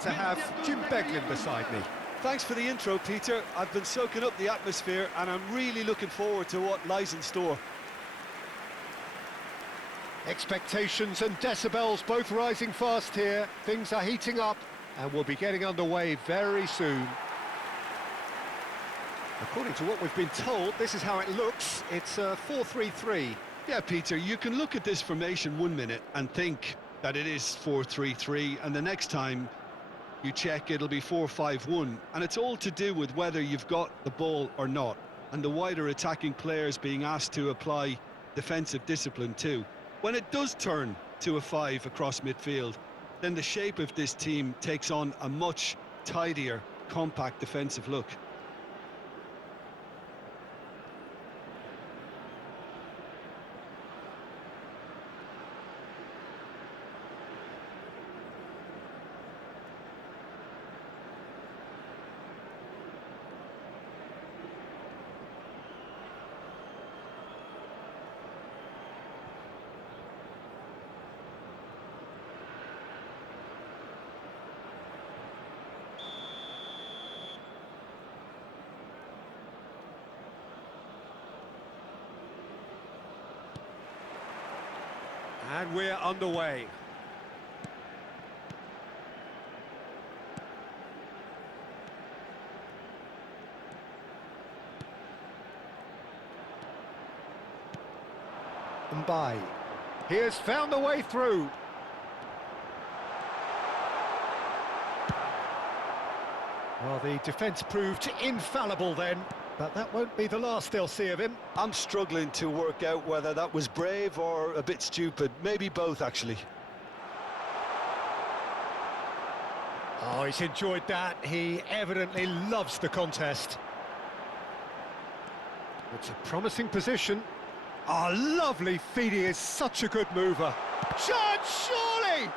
to have Jim Beglin beside me. Thanks for the intro, Peter. I've been soaking up the atmosphere and I'm really looking forward to what lies in store. Expectations and decibels both rising fast here. Things are heating up and we'll be getting underway very soon. According to what we've been told, this is how it looks. It's a 4-3-3. Yeah, Peter, you can look at this formation 1 minute and think that it is 4-3-3, and the next time you check, it'll be 4-5-1, and it's all to do with whether you've got the ball or not, and the wider attacking players being asked to apply defensive discipline too. When it does turn to a 5 across midfield, then the shape of this team takes on a much tidier, compact defensive look. And we're underway. Mbai. He has found a way through. Well, the defence proved infallible then, but that won't be the last they'll see of him. I'm struggling to work out whether that was brave or a bit stupid. Maybe both, actually. Oh, he's enjoyed that. He evidently loves the contest. It's a promising position. Oh, lovely feed. He is such a good mover. Chance, surely!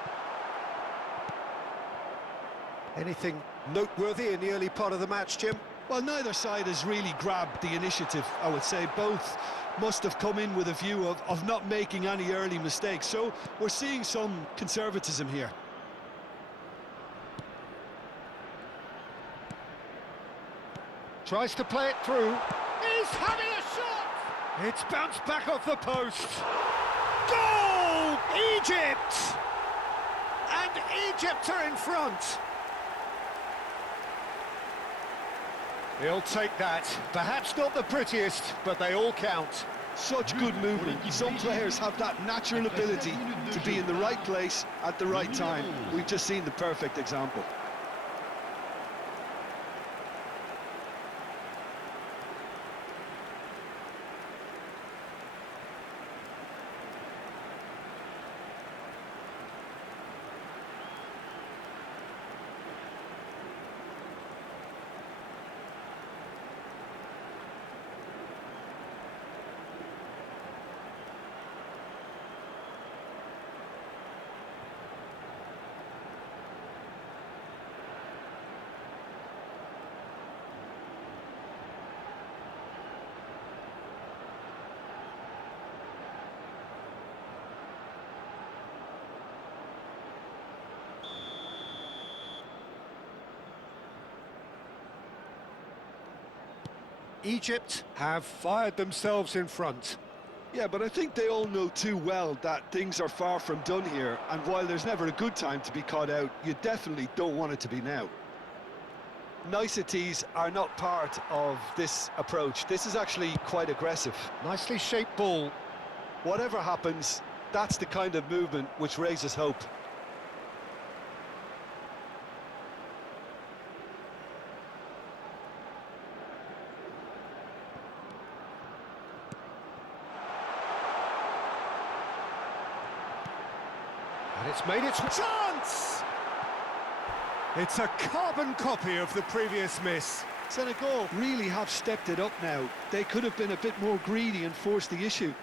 Anything noteworthy in the early part of the match, Jim? Well, neither side has really grabbed the initiative, I would say. Both must have come in with a view of not making any early mistakes. So we're seeing some conservatism here. Tries to play it through. He's having a shot! It's bounced back off the post. Goal! Egypt! And Egypt are in front. He'll take that. Perhaps not the prettiest, but they all count. Such good movement. Some players have that natural ability to be in the right place at the right time. We've just seen the perfect example. Egypt have fired themselves in front. Yeah, but I think they all know too well that things are far from done here, and while there's never a good time to be caught out, you definitely don't want it to be now. Niceties are not part of this approach. This is actually quite aggressive. Nicely shaped ball. Whatever happens, that's the kind of movement which raises hope. And it's made its chance! It's a carbon copy of the previous miss. Senegal really have stepped it up now. They could have been a bit more greedy and forced the issue.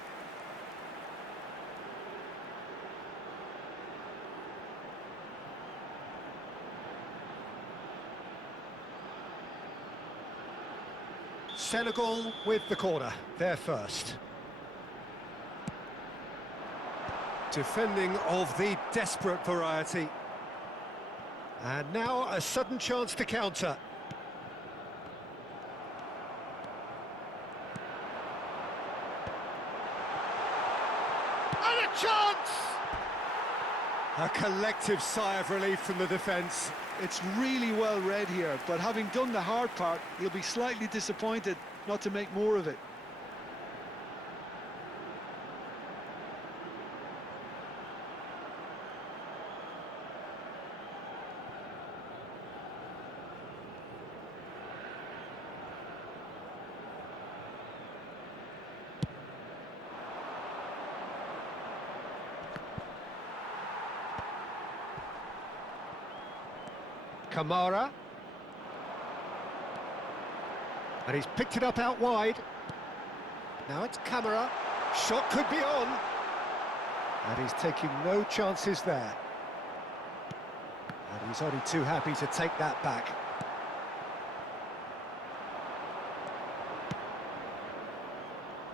Senegal with the corner, they're first. Defending of the desperate variety. And now a sudden chance to counter. And a chance! A collective sigh of relief from the defence. It's really well read here, but having done the hard part, he'll be slightly disappointed not to make more of it. Kamara. And he's picked it up out wide. Now it's Kamara. Shot could be on. And he's taking no chances there. And he's only too happy to take that back.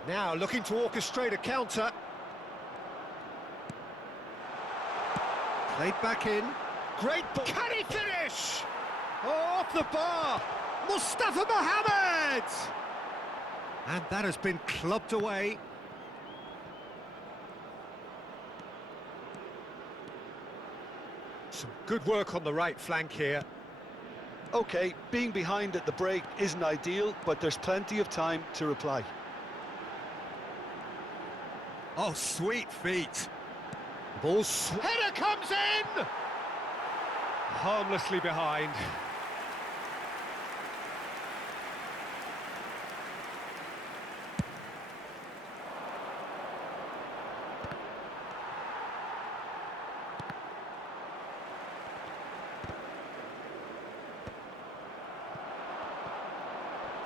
Now looking to orchestrate a counter. Played back in. Great ball. Can he finish? Oh, off the bar. Mustafa Mohamed! And that has been clubbed away. Some good work on the right flank here. OK, being behind at the break isn't ideal, but there's plenty of time to reply. Oh, sweet feet. The ball's... Header comes in! Harmlessly behind.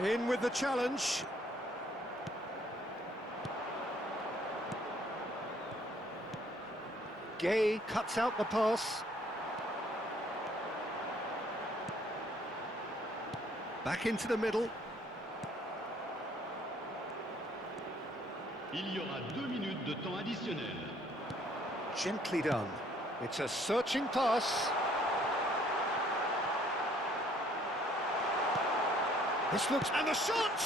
In with the challenge. Gay cuts out the pass. Back into the middle. Il y aura 2 minutes de temps additionnel. Gently done. It's a searching pass. This looks... And the shot!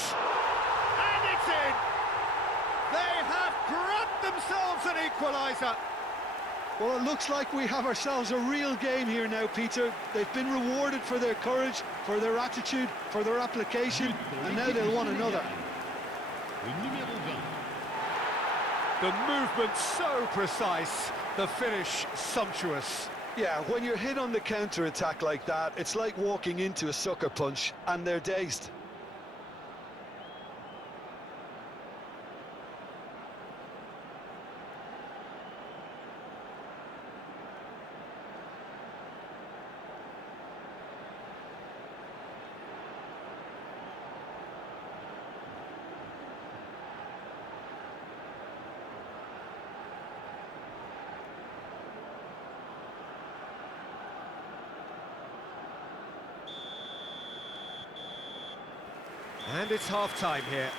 And it's in! They have grabbed themselves an equaliser. Well, it looks like we have ourselves a real game here now, Peter. They've been rewarded for their courage, for their attitude, for their application, and now they'll want another. The movement so precise, the finish sumptuous. Yeah, when you're hit on the counter-attack like that, it's like walking into a sucker punch, and they're dazed. And it's half-time here.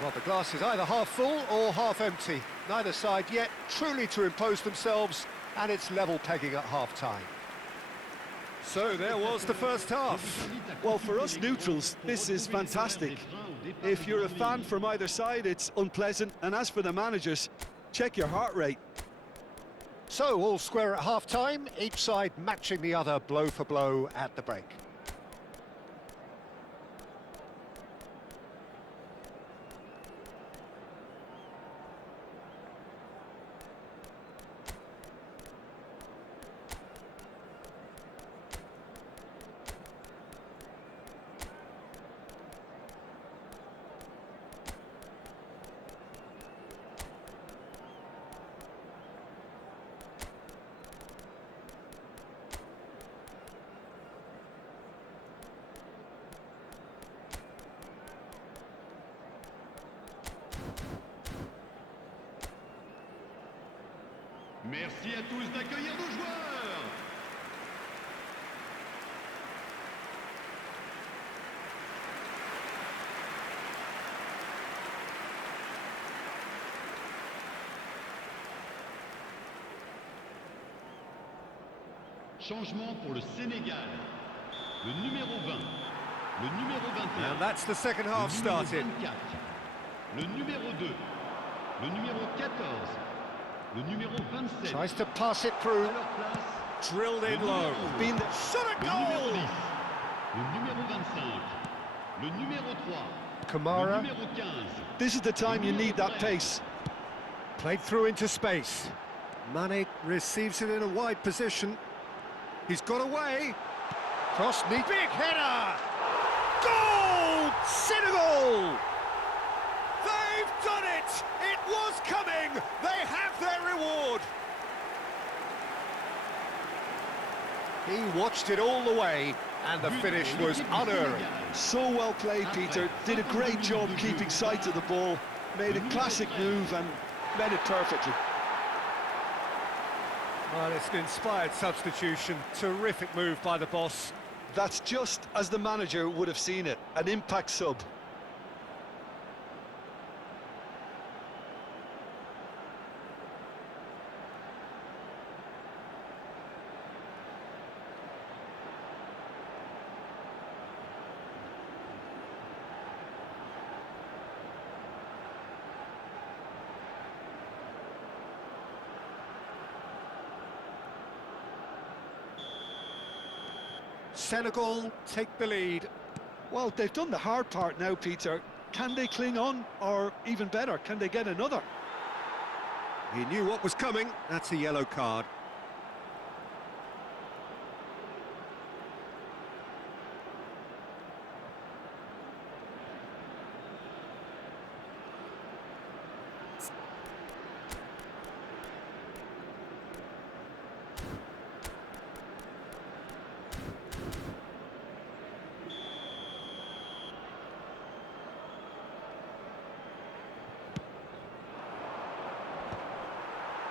Well, the glass is either half full or half empty. Neither side yet truly to impose themselves, and it's level pegging at half-time. So there was the first half. Well, for us neutrals, this is fantastic. If you're a fan from either side, it's unpleasant. And as for the managers, check your heart rate. So all square at half-time, each side matching the other blow for blow at the break. Merci à tous d'accueillir nos joueurs. Changement pour le Sénégal. Le numéro 20. Le numéro 21. And that's the second half le numéro started. 24. Le numéro 2. Le numéro 14. Le numéro 27. Tries to pass it through. À leur place, Drilled in low. Been there. Shot a le numéro goal! 10. Le numéro 25. Le numéro 3. Le Kamara numéro 15. This is the time you need that pace. played through into space. Mane receives it in a wide position. He's got away. Cross, neat. Big header! Goal! Senegal! They've done it! It was coming! They have their reward! He watched it all the way, and the finish was unerring. So well played, Peter. Did a great job keeping sight of the ball. Made a classic move and made it perfectly. Well, it's an inspired substitution. Terrific move by the boss. That's just as the manager would have seen it. An impact sub. Senegal take the lead. Well, they've done the hard part now, Peter. Can they cling on? Or even better, can they get another? He knew what was coming. That's a yellow card.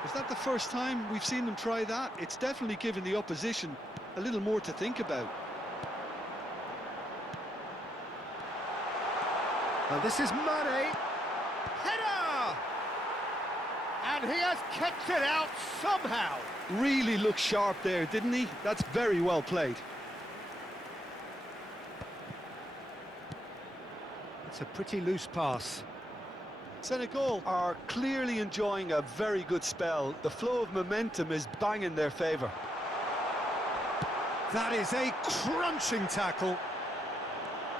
Is that the first time we've seen them try that? It's definitely given the opposition a little more to think about. And this is Mane. Header! And he has kept it out somehow. Really looked sharp there, didn't he? That's very well played. It's a pretty loose pass. Senegal are clearly enjoying a very good spell. The flow of momentum is bang in their favour. That is a crunching tackle.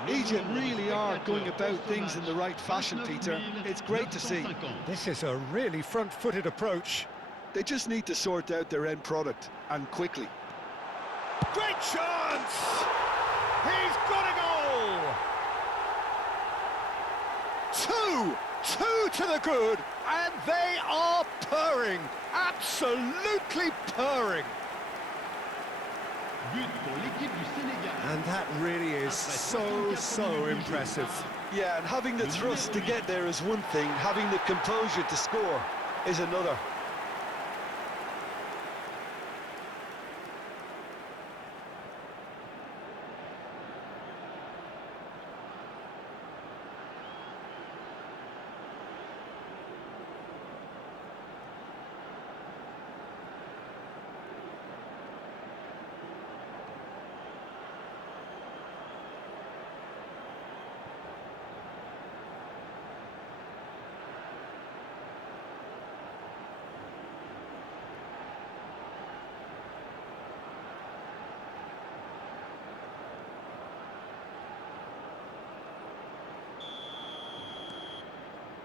Egypt really are going about things in the right fashion, Peter. It's great to see. This is a really front-footed approach. They just need to sort out their end product, and quickly. Great chance! He's got a goal! Two to the good, and they are purring, absolutely purring. But pour l'équipe du Sénégal. And that really is so impressive. Yeah, and having the thrust to get there is one thing, having the composure to score is another.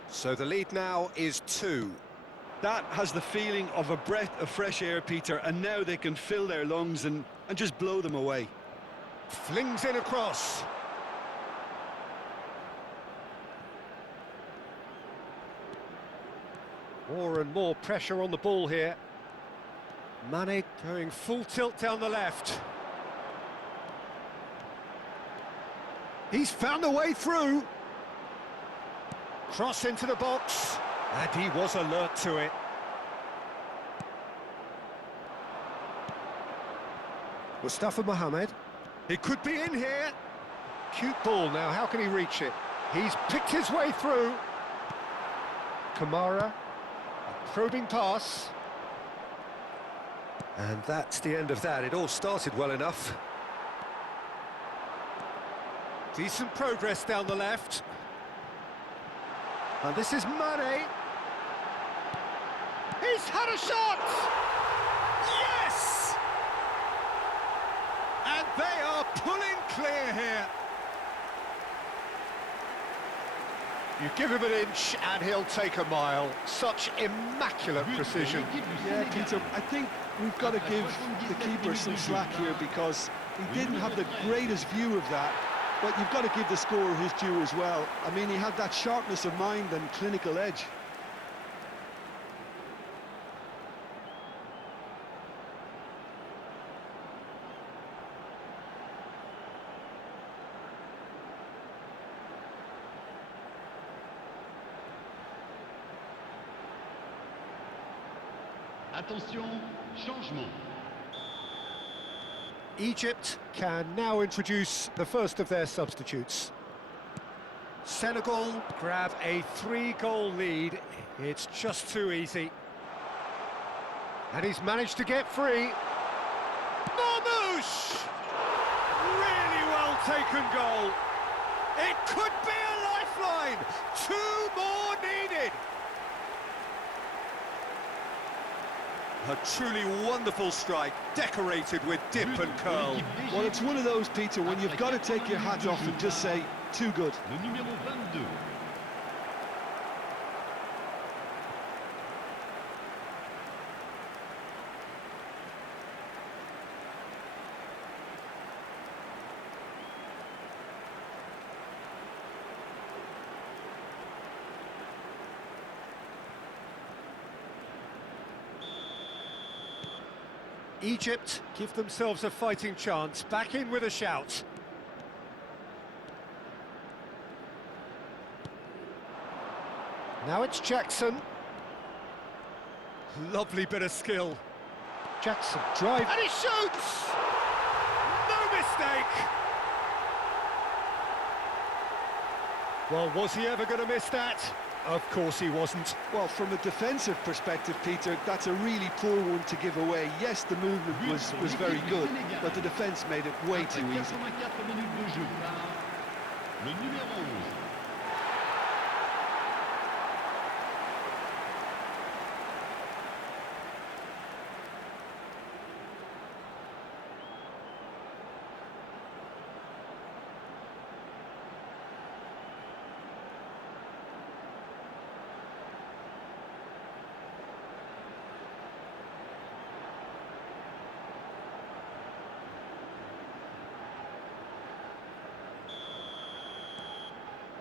So the lead now is 2. That has the feeling of a breath of fresh air, Peter, and now they can fill their lungs and just blow them away. Flings in across. More and more pressure on the ball here. Mane going full tilt down the left. He's found a way through. Cross into the box. And he was alert to it. Mustafa Mohamed. He could be in here. Cute ball now. How can he reach it? He's picked his way through. Kamara. A probing pass. And that's the end of that. It all started well enough. Decent progress down the left. And this is Mane. He's had a shot! Yes! And they are pulling clear here. You give him an inch and he'll take a mile. Such immaculate precision. Yeah, Peter, I think we've got to give the keeper some slack here because he didn't have the greatest view of that, but you've got to give the scorer his due as well. I mean, he had that sharpness of mind and clinical edge. Attention, changement. Egypt can now introduce the first of their substitutes. Senegal grab a 3-goal lead. It's just too easy. And he's managed to get free. Marmouche! Really well taken goal. It could be a lifeline. 2 more needed. A truly wonderful strike, decorated with dip and curl. Well, it's one of those, Peter, when you've got to take your hat off and just say, too good. Le numéro 22. Egypt give themselves a fighting chance, back in with a shout. Now it's Jackson. Lovely bit of skill. Jackson drive, and he shoots! No mistake! Well, was he ever going to miss that? Of course he wasn't. Well, from a defensive perspective, Peter, that's a really poor one to give away. Yes, the movement was very good, but the defence made it way too easy. 84 minutes de jeu par le numéro 11.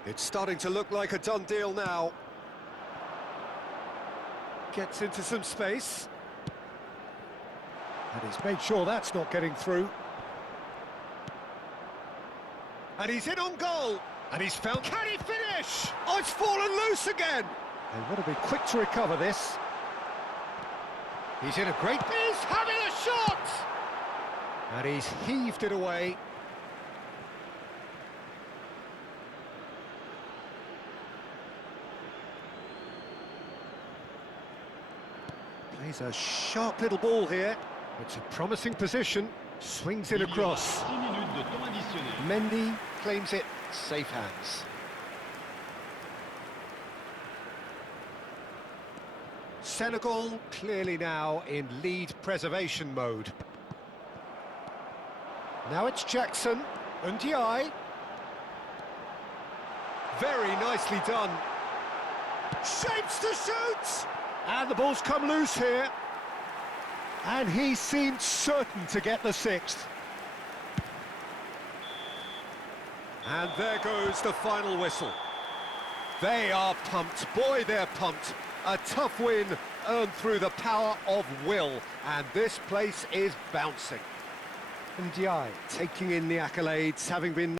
It's starting to look like a done deal now. Gets into some space. And he's made sure that's not getting through. And he's in on goal. And he's found... Can he finish? Oh, it's fallen loose again. They want to be quick to recover this. He's in a great... He's having a shot! And he's heaved it away. Plays a sharp little ball here. It's a promising position. Swings it across. 6 minutes de temps additionnel. Mendy claims it. Safe hands. Senegal clearly now in lead preservation mode. Now it's Jackson. Ndiaye. Very nicely done. Shapes to shoot! And the ball's come loose here. And he seemed certain to get the 6th. And there goes the final whistle. They are pumped. Boy, they're pumped. A tough win earned through the power of will. And this place is bouncing. Ndiaye taking in the accolades, having been